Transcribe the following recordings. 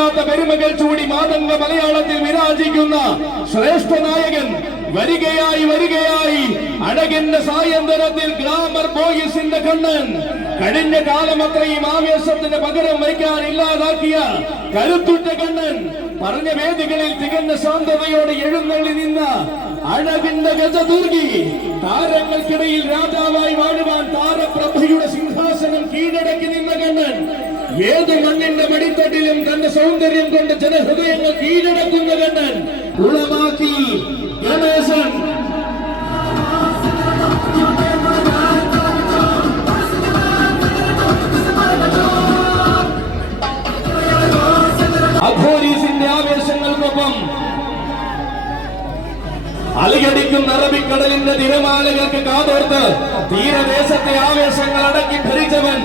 ഇല്ലാത്ത പെരുമകൾ ചൂടി മാതംഗ മലയാളത്തിൽ വിരാജിക്കുന്ന ശ്രേഷ്ഠ നായകൻ വരികയായി അഴകിന്റെ സായന്തരത്തിൽ ഗ്ലാമർ ബോയ്സിന്റെ കണ്ണൻ. കഴിഞ്ഞ കാലം അത്രയും ആവേശത്തിന് പകരം വയ്ക്കാൻ ഇല്ലാതാക്കിയ കരുത്തുറ്റ കണ്ണൻ. പറഞ്ഞ വേദികളിൽ തികഞ്ഞ ശാന്തതയോടെ എഴുന്നള്ളി നിന്ന അഴകിന്റെ ഗജദുർഗി. താരങ്ങൾക്കിടയിൽ രാജാവായി വാഴുവാൻ താരപ്രഭയുടെ സിംഹാസനം കീഴടക്കി നിന്ന കണ്ണൻ. ഏത് മണ്ണിന്റെ മടിത്തട്ടിലും തന്റെ സൗന്ദര്യം കൊണ്ട് ജനഹൃദയങ്ങൾ കീഴടക്കുന്ന കണ്ണൻ. കുളമാക്കി ഗണേശൻ. അഘോരീസിന്റെ ആവേശങ്ങൾക്കൊപ്പം അലയടിക്കും അറബിക്കടലിന്റെ തിരമാലകൾക്ക് കാതോർത്ത് തീരദേശത്തെ ആവേശങ്ങൾ അടക്കി ഭരിച്ചവൻ.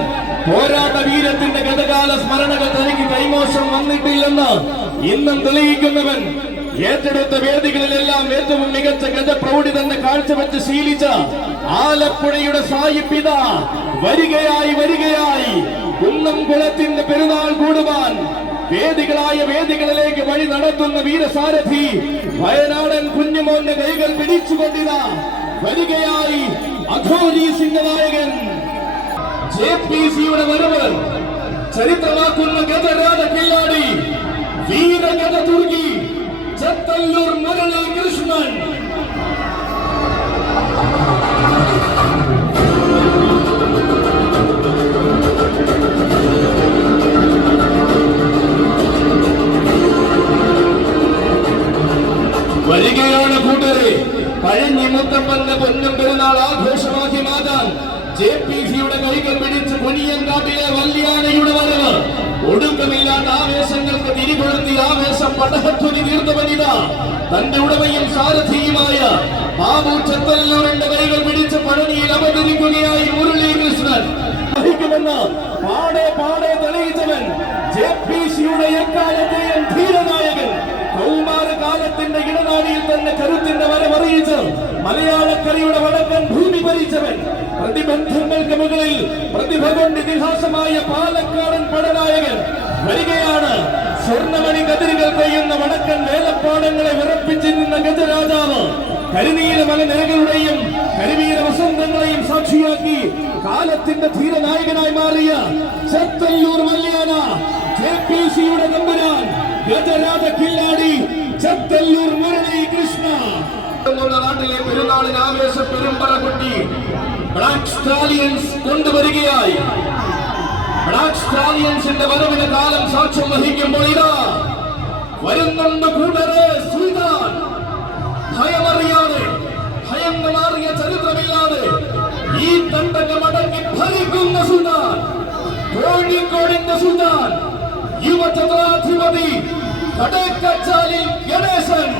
പോരാട്ട വീരത്തിന്റെ ഗതകാല സ്മരണകൾ തനിക്ക് കൈമോശം വന്നിട്ടില്ലെന്ന് ഇന്നും തെളിയിക്കുന്നവൻ. ഏറ്റെടുത്ത വേദികളിലെല്ലാം ഏറ്റവും മികച്ച ഗജപ്രൗഢി തന്നെ കാഴ്ചവെച്ച് ശീലിച്ച ആലപ്പുഴയുടെ സായിപ്പിത വരികയായി കുന്നംകുളത്തിന്റെ പെരുന്നാൾ കൂടുവാൻ വേദികളിലേക്ക് വഴി നടത്തുന്ന വീരസാരഥി വയനാടൻ കുഞ്ഞുമോന്റെ കൈകൾ പിടിച്ചുകൊണ്ടിതാ വരികയായി അഘോരീസിന്റെ നായകൻ. JPCയുടെ വരവ് ചരിത്രമാക്കുന്ന ഗജരാജ കില്ലാടി വീരഗജദുർഗി ചത്തല്ലൂർ മുരളി കൃഷ്ണൻ. വരികയാണ് കൂട്ടരെ. പഴഞ്ഞി മുത്തപ്പന്റെ പൊന്നും പെരുന്നാൾ ആഘോഷമാക്കി മാറ്റാൻ JPCയുടെ കൈകൾ പിടിച്ച് പുനിയങ്കാട്ടിലെ വല്യാനയുടെ വരവ്. ഒടുക്കമില്ലാത്ത ആവേശങ്ങൾക്ക് തിരികൊളുത്തി ആവേശം പടഹധ്വനി തീർത്തവനിത തന്റെ ഉടമയും സാരഥിയുമായ ബാബു ചത്തല്ലൂരിന്റെ കൈകൾ പിടിച്ച് പഴനിയിൽ അവതരിക്കുകയായി മുരളീകൃഷ്ണൻ. വഹിക്കുമെന്ന് പാടെ തെളിയിച്ചവൻ JPCയുടെ എക്കാലത്തെയും ധീരനായകൻ. കൗമാരകാലത്തിന്റെ ഇടനാടിയിൽ തന്നെ കരുത്തിന്റെ വരവറിയിച്ച് മലയാളക്കരയുടെ വടക്കൻ ഭൂമി ഭരിച്ചവൻ. പ്രതിബന്ധങ്ങൾക്ക് മുകളിൽ പ്രതിഭ കൊണ്ട് ഇതിഹാസമായ പാലക്കാടൻ പടനായകൻ വരികയാണ്. സ്വർണ്ണമണി കതിരുകൾ പെയ്യുന്ന വടക്കൻ വേലപ്പാടങ്ങളെ വിറപ്പിച്ചു നിന്ന ഗജരാജാവ്. കരിനീല മലനിരകളുടെയും കരിവീര വസന്തങ്ങളെയും സാക്ഷിയാക്കി കാലത്തിന്റെ ധീരനായകനായി മാറിയ ചത്തല്ലൂർ വല്യാന JPCയുടെ തമ്പുരാൻ ഗജരാജ കില്ലാടി ചത്തല്ലൂർ മുരളി കൃഷ്ണ. നാട്ടിലെ പെരുന്നാളിന് ആവേശ പെരുമ്പറ കൊട്ടി ബ്ലാക്ക് സ്റ്റാലിയൻസ് കൊണ്ടുവരികയായി. ബ്ലാക്ക് സ്റ്റാലിയൻസിന്റെ വരവിന് കാലം സാക്ഷ്യം വഹിക്കുമ്പോൾ ഇതാ വരുന്നുണ്ട് കൂട്ടരെ സുൽത്താൻ. ഭയമറിയാതെ ഭയന്ന് മാറിയ ചരിത്രമില്ലാതെ ഈ തണ്ടകമടക്കി ഭരിക്കുന്ന സുൽത്താൻ, കോഴിക്കോടിന്റെ സുൽത്താൻ, യുവചക്രാധിപതി കടേക്കച്ചാലിൽ ഗണേശൻ.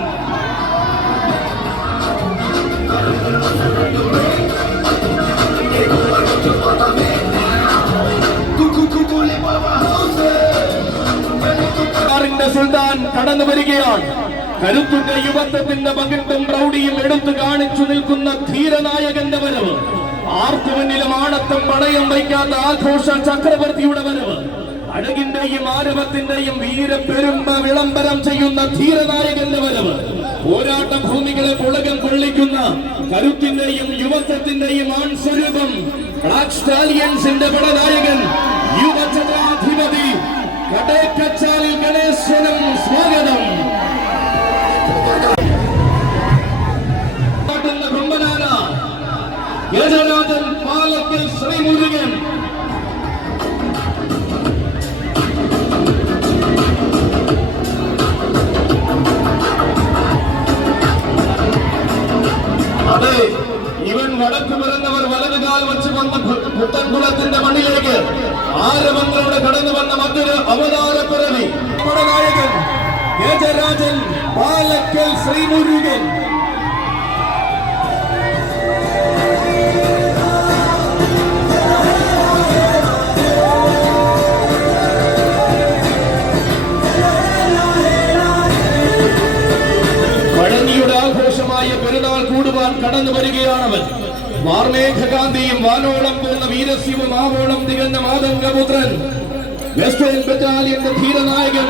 സുൽത്താൻ കടന്നു വരികയാണ്. കരുത്തുറ്റ യുവത്വത്തിന്റെ പകിട്ടും പ്രൗഢിയും എടുത്തു കാണിച്ചു നിൽക്കുന്ന ധീരനായകന്റെ വരവ്. ആർക്കുമുന്നിലും ആണത്തും പണയം വയ്ക്കാത്ത ആഘോഷ ചക്രവർത്തിയുടെ വരവ്. അഴകിന്റെയും ആരവത്തിന്റെയും വീരപ്പെരുമ്പ വിളംബരം ചെയ്യുന്ന ധീരനായകന്റെ വരവ്. പോരാട്ട ഭൂമികളെ പുളകം കൊള്ളിക്കുന്ന കരുത്തിന്റെയും യുവത്വത്തിന്റെയും ആൺസ്വരൂപം ബ്ലാക്ക് സ്റ്റാലിയൻസിന്റെ പടനായകൻ യുവചക്രാധിപതി കടേക്കച്ചാലിൽ ഗണേശനും സ്വാഗതം. ഗജരാജൻ പാലക്കൽ ശ്രീമുരുകൻ. അതെ, ഇവൻ വടക്കു പിറന്നവർ വലതുകാൽ വെച്ച് വന്ന പുത്തൻകുളത്തിന്റെ മണ്ണിലേക്ക് ആരവങ്ങളോടെ കടന്നു വന്ന മറ്റൊരു അവതാരപ്പിറവി പടനായകൻ ഗജരാജൻ പാലക്കൽ ശ്രീമുരുകൻ. പഴനിയുടെ ആഘോഷമായ പെരുന്നാൾ കൂടുവാൻ കടന്നു വരികയാണവൻ. വാർമേഘകാന്തിയും വാനോളം പോകുന്ന വീരസ്യവും ആവോളം തികഞ്ഞ മാതംഗപുത്രൻ, വെസ്റ്റേൺ ബറ്റാലിയന്റെ ധീരനായകൻ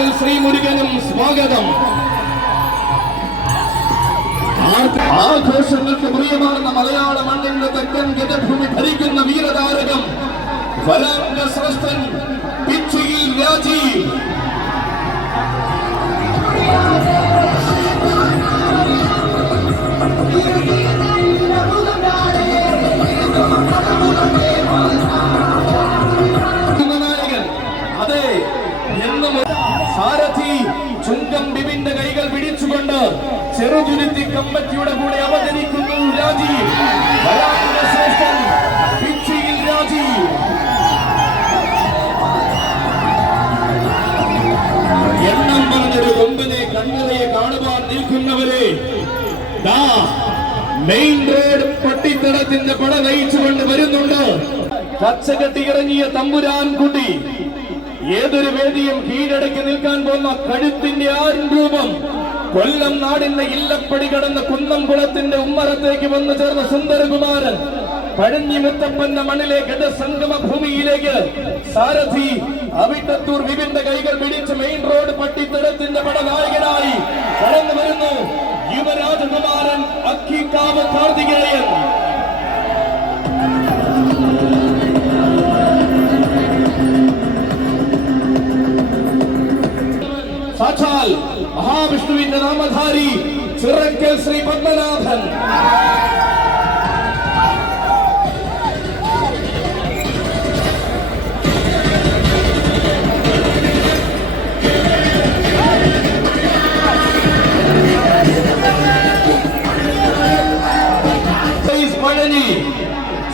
ചിറക്കൽ ശ്രീമുരുകനും സ്വാഗതം. ആഘോഷങ്ങൾക്ക് പ്രിയമാർന്ന മലയാള മണ്ണിന്റെ തെക്കൻ ഗജഭൂമി ഭരിക്കുന്ന വീരതാരകം വരാംഗ ശ്രേഷ്ഠൻ പിച്ചിയിൽ രാജീവ്. നായകൻ അതെ എന്നും സാരഥി ചുങ്കം ബിബിന്റെ കൈകൾ പിടിച്ചുകൊണ്ട് ചെറുതുരുത്തി കമ്മിറ്റിയുടെ കൂടെ അവതരിക്കുന്നു രാജീവ്. വരാംഗ ശ്രേഷ്ഠൻ പിച്ചിയിൽ രാജീവ്. എണ്ണം പറഞ്ഞൊരു കൊമ്പനെ കണ്ണുറയെ കാണുവാൻ നിൽക്കുന്നവരെ മെയിൻ റോഡ് പട്ടിത്തടത്തിന്റെ പട നയിച്ചുകൊണ്ട് വരുന്നുണ്ട്. കച്ചകെട്ടി ഇറങ്ങിയ തമ്പുരാൻ കുട്ടി ഏതൊരു വേദിയും കീഴടക്കി നിൽക്കാൻ പോകുന്ന കഴുത്തിന്റെ ആരൂപം കൊല്ലം നാടിന്റെ ഇല്ലപ്പടി കടന്ന് കുന്നംകുളത്തിന്റെ ഉമ്മറത്തേക്ക് വന്നു ചേർന്ന സുന്ദരകുമാരൻ പഴഞ്ഞി മുത്തപ്പന്റെ മണ്ണിലെ ഗജസംഗമ ഭൂമിയിലേക്ക് സാരഥി അവിട്ടത്തൂർ വിപിന്റെ കൈകൾ പിടിച്ച് മെയിൻ റോഡ് പട്ടിത്തടത്തിന്റെ പടനായകനായി കടന്നു വരുന്നു യുവരാജകുമാരൻ അക്കിക്കാവ് കാർത്തികേയൻ. സാക്ഷാൽ മഹാവിഷ്ണുവിന്റെ നാമധാരി ചിറക്കൽ ശ്രീ പത്മനാഭൻ.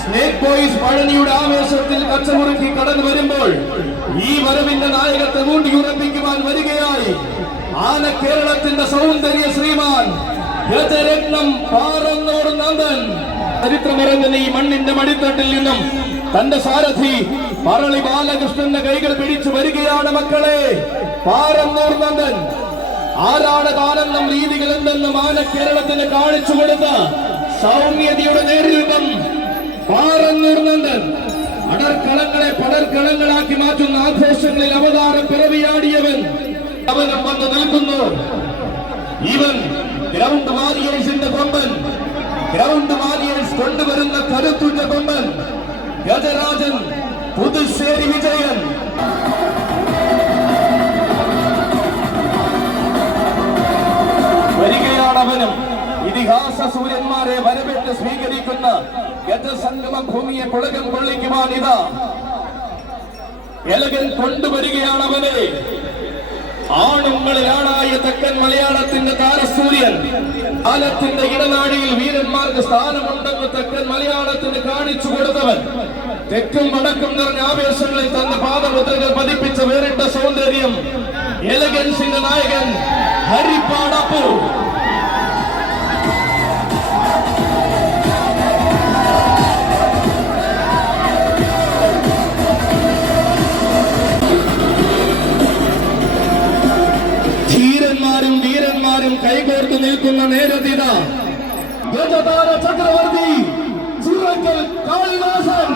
സ്നേക് ബോയ്സ് പഴനിയുടെ ആവേശത്തിൽ കച്ചമുറുക്കി കടന്നു വരുമ്പോൾ ഈ വരവിന്റെ നായകത്തെ ഊട്ടിയുറപ്പിക്കുവാൻ വരികയായി ആന കേരളത്തിന്റെ സൗന്ദര്യ ശ്രീമാൻ ഗജരത്നം പാറന്നൂർ നന്ദൻ. ചരിത്രമറിഞ്ഞ ഈ മണ്ണിന്റെ മടിത്തട്ടിൽ നിന്നും തന്റെ സാരഥി പറളി ബാലകൃഷ്ണന്റെ കൈകൾ പിടിച്ചു വരികയാണ് മക്കളെ. പാറന്നൂർ നന്ദൻ ആരാണ് താനെന്നും രീതികൾ എന്തെന്നും ആന കേരളത്തിന് കാണിച്ചു കൊടുത്ത സൗമ്യതയുടെ നേതൃത്വം പാറന്നൂർ നന്ദൻ. അടർക്കളങ്ങളെ പടർക്കളങ്ങളാക്കി മാറ്റുന്ന ആഘോഷങ്ങളിൽ അവതാരം പിറവിയാടിയവൻ അവനും വന്ന് നിൽക്കുന്നു. ഇവൻ ഗ്രൗണ്ട് വാരിയേഴ്സിന്റെ കൊമ്പൻ, ഗ്രൗണ്ട് വാരിയേഴ്സ് കൊണ്ടുവരുന്ന കരുത്തുറ്റ കൊമ്പൻ ഗജരാജൻ പുതുശ്ശേരി വിജയൻ. വരികയാണവനും ഇതിഹാസ സൂര്യന്മാരെ വരവേറ്റ് സ്വീകരിക്കുന്ന ഗജസംഗമ ഭൂമിയെ പുളകം കൊള്ളിക്കുവാൻ ഇതാ എലകൻ കൊണ്ടുവരികയാണവനെ. ആണുങ്ങളിലാണായ തെക്കൻ മലയാളത്തിന്റെ താരസൂര്യൻ. കാലത്തിന്റെ ഇടനാഴിയിൽ വീരന്മാർക്ക് സ്ഥാനമുണ്ടെന്ന് തെക്കൻ മലയാളത്തിന് കാണിച്ചു കൊടുത്തവൻ. തെക്കും വടക്കും നിറഞ്ഞ ആവേശങ്ങളിൽ തന്റെ പാദമുദ്രകൾ പതിപ്പിച്ച വേറിട്ട സൗന്ദര്യം എലഗൻസിന്റെ നായകൻ ഹരിപ്പാടപ്പു. വീരന്മാരും കൈകോർത്ത് നിൽക്കുന്ന നേരത്തിത ഗജതാര ചക്രവർത്തി ചിറക്കൽ കാളിദാസൻ.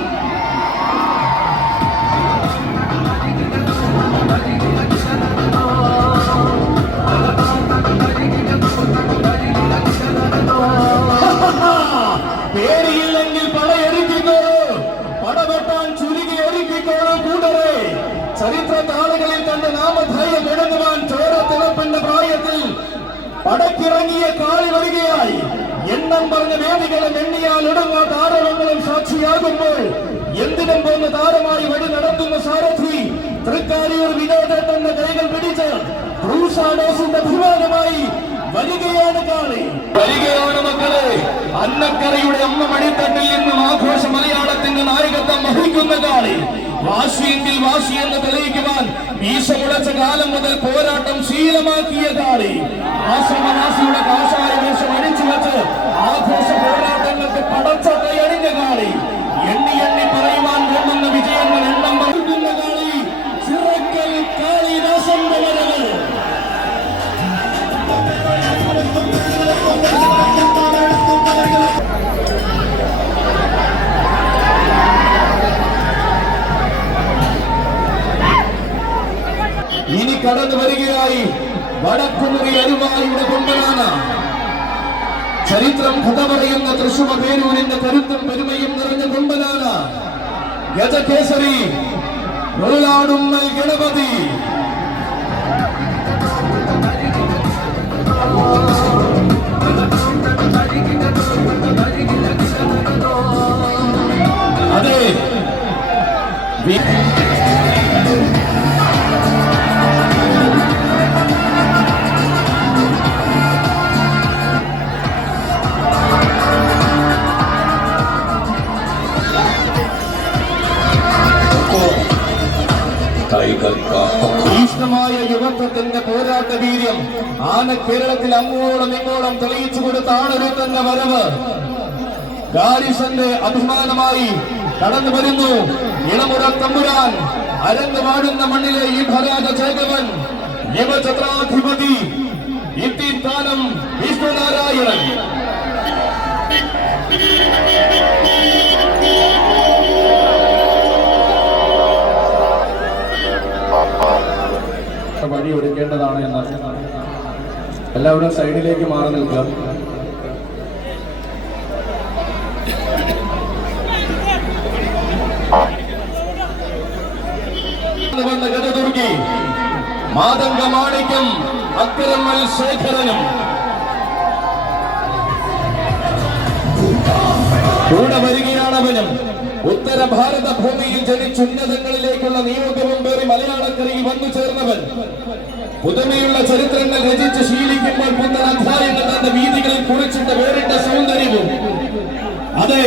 പേരിയില്ലെങ്കിൽ പടയൊരുക്കിക്കോളൂ, പടവെട്ടാൻ ചുരുങ്ങി ഒരുക്കിക്കോളൂ കൂട്ടരെ. ചരിത്ര താളുകളിൽ തന്റെ നാമധൈര്യം ഇടങ്ങുവാൻ ചോര തിളപ്പിന്റെ പ്രായത്തിൽ പടക്കിറങ്ങിയ കാളി വരികയായി. എണ്ണം പറഞ്ഞ വേദികളും എണ്ണിയാൽ ഒടുങ്ങാ താരങ്ങളും സാക്ഷിയാകുമ്പോൾ എന്തിനും പോന്ന താരമായി വഴി നടത്തുന്ന സാരഥി തൃക്കാരിയൂർ വിനോദേട്ടന്റെ കൈകൾ പിടിച്ച് ക്രൂസാഡോസിന്റെ അഭിമാനമായി വരികയാണ് കാളി. വരികയാണ് മക്കളെ. അന്നക്കരയുടെ അമ്മ മണിത്തട്ടിൽ നിന്നും ആഘോഷ മലയാളത്തിന്റെ നായകത്വം വഹിക്കുന്ന കാളി. വാശിയെങ്കിൽ വാശി എന്ന് തെളിയിക്കുവാൻ വീശമുളച്ച കാലം മുതൽ പോരാട്ടം ശീലമാക്കിയ കാളി. ആശ്രമവാസിയുടെ കാഷായ വേഷം അടിച്ചു വെച്ച് ആഘോഷ പോരാട്ടങ്ങൾക്ക് പടച്ചട്ടയണിഞ്ഞ കാളി. എണ്ണി എണ്ണി പറയുവാൻ കൊണ്ടുന്ന വിജയങ്ങൾ എണ്ണം പറയുന്ന കാളി ചിറക്കൽ കാളിദാസന്റെ വരവ്. ഇനി കടന്നു വരികയായി വടക്കുമുറി അരുവായുടെ കൊമ്പനാന. ചരിത്രം കഥ പറയുന്ന തൃശ്ശൂർ പേരൂരിന്റെ കരുത്തും പെരുമയും നിറഞ്ഞ കൊമ്പനാന ഗജകേസരി മുളലാടുമ്മൽ ഗണപതി. അതെ, തീക്ഷ്ണമായ യുവത്വത്തിന്റെ പോരാട്ട വീര്യം ആന കേരളത്തിൽ അങ്ങോളം ഇങ്ങോളം തെളിയിച്ചു കൊടുത്ത ആണൊരുത്തന്റെ വരവ് ഗാരിസന്റെ അഭിമാനമായി കടന്നു വരുന്നു. ഇളമുറ തമ്പുരാൻ അരങ്ങ് വാഴുന്ന മണ്ണിലെ ഈ ഭരാജ ചേകവൻ യുവഛത്രാധിപതി ഇത്തിത്താനം വിഷ്ണുനാരായണൻ. വഴി ഒരുക്കേണ്ടതാണ് എന്ന് എല്ലാവരും സൈഡിലേക്ക് മാറി നിൽക്കുക. ഗജദുർഗി മാതംഗ മാണിക്യം അക്കരമ്മൽ ശേഖരനും കൂടെ വരികയാണവനും. ഉത്തര ഭാരത ഭൂമിയിൽ ജനിച്ചുന്നതങ്ങളിലേക്കുള്ള നിയോഗവും പേറി മലയാളക്കരയിൽ വന്നു ചേർന്നവൻ. പുതുമയുള്ള ചരിത്രങ്ങൾ രചിച്ച് ശീലിക്കുമ്പോൾ പുത്തൻ അധ്യായങ്ങൾ തന്റെ വീതികളിൽ കുറിച്ചിട്ട് വേറിട്ട സൗന്ദര്യവും. അതെ,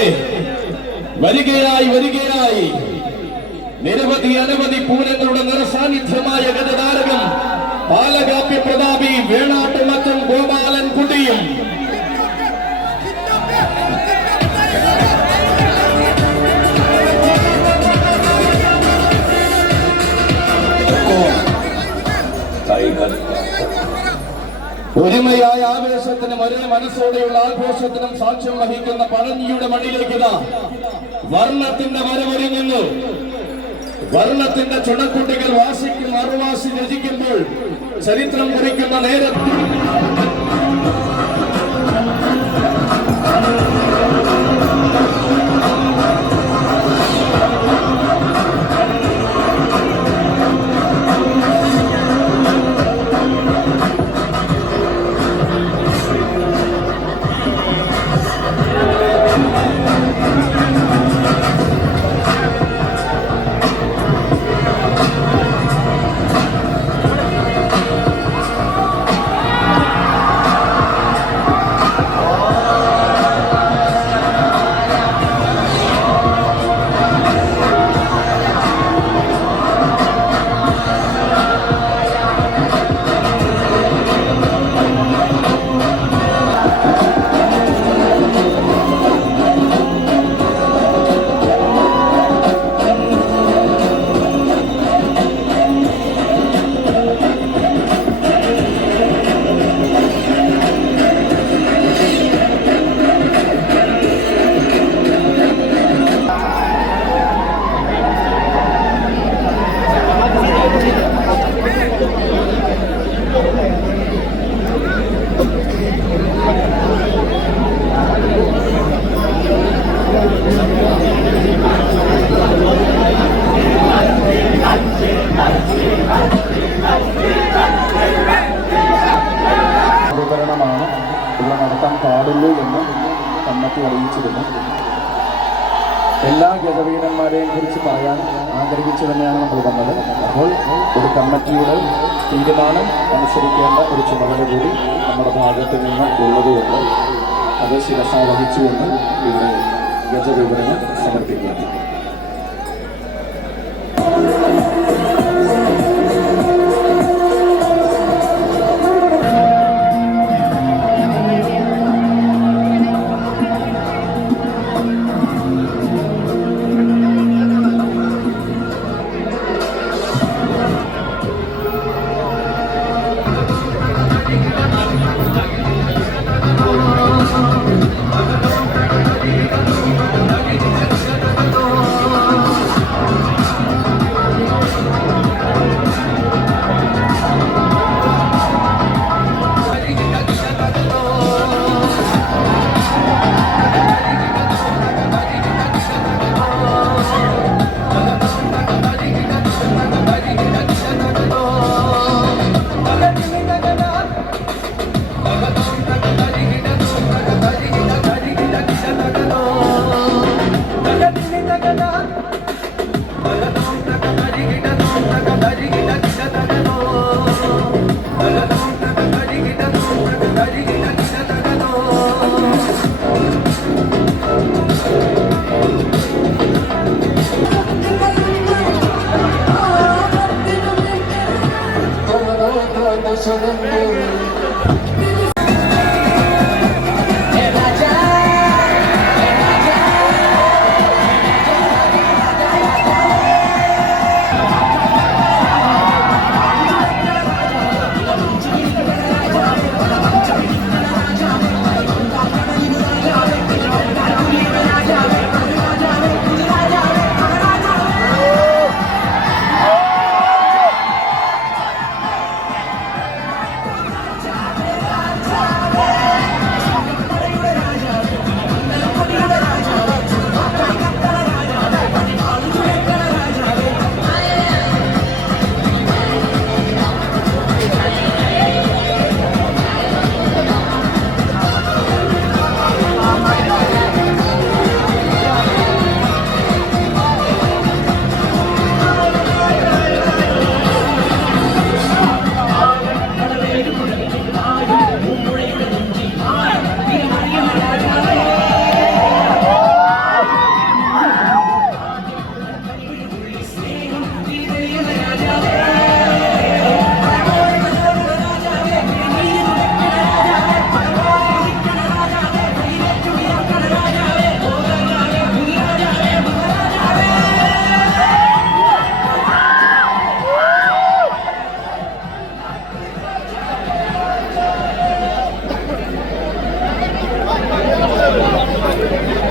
വരികയായി നിരവധി അനവധി പൂരങ്ങളുടെ നിറസാന്നിധ്യമായ ഗജതാരകം പാലകാപ്യ പ്രതാപി വേണാട്ടുമറ്റും ഗോപാലൻ കുട്ടിയും. ഒരുമയായ ആവേശത്തിനും ഒരേ മനസ്സോടെയുള്ള ആഘോഷത്തിനും സാക്ഷ്യം വഹിക്കുന്ന പഴഞ്ഞിയുടെ മണ്ണിലേക്ക് വർണ്ണത്തിന്റെ വരവൊരുങ്ങുന്നു. വർണ്ണത്തിന്റെ ചുണക്കുട്ടികൾ വാസിക്കും അറുവാസി രചിക്കുമ്പോൾ ചരിത്രം കുറിക്കുന്ന നേരത്തെ എല്ലാ ഗജവീരന്മാരെയും കുറിച്ച് പറയാൻ ആഗ്രഹിച്ചു തന്നെയാണ് നമ്മൾ വന്നത്. അപ്പോൾ ഒരു കമ്മിറ്റിയുടെ തീരുമാനം അനുസരിക്കേണ്ട ഒരു ചുമതല കൂടി നമ്മുടെ ഭാഗത്ത് നിന്ന് ഉള്ളതുകൊണ്ട് അത് ശിരസാ വഹിച്ചുകൊണ്ട് ഇവിടെ ഗജവിവരങ്ങൾ സമർപ്പിക്കുന്നു.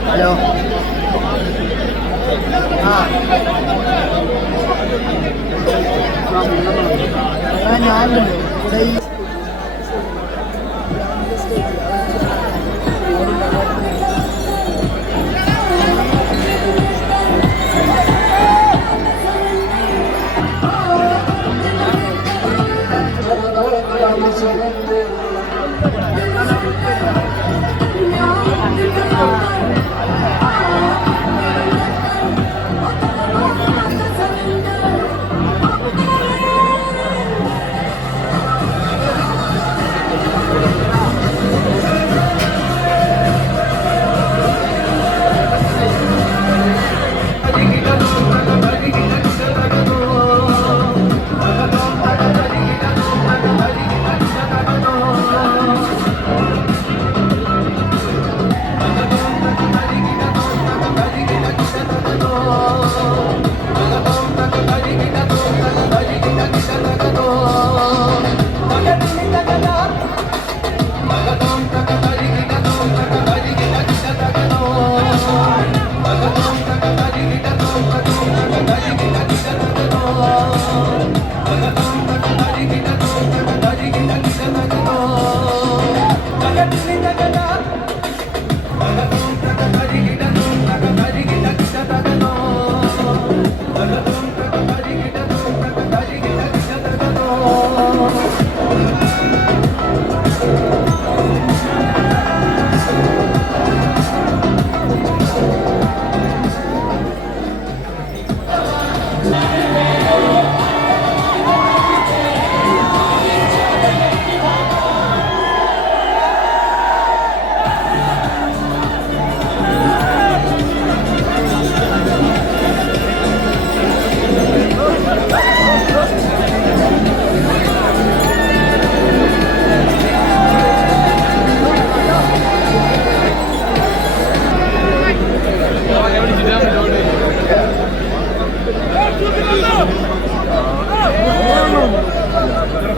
ഹലോ ഞാനുണ്ട് ഇവിടെ ഈ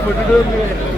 Put it on me.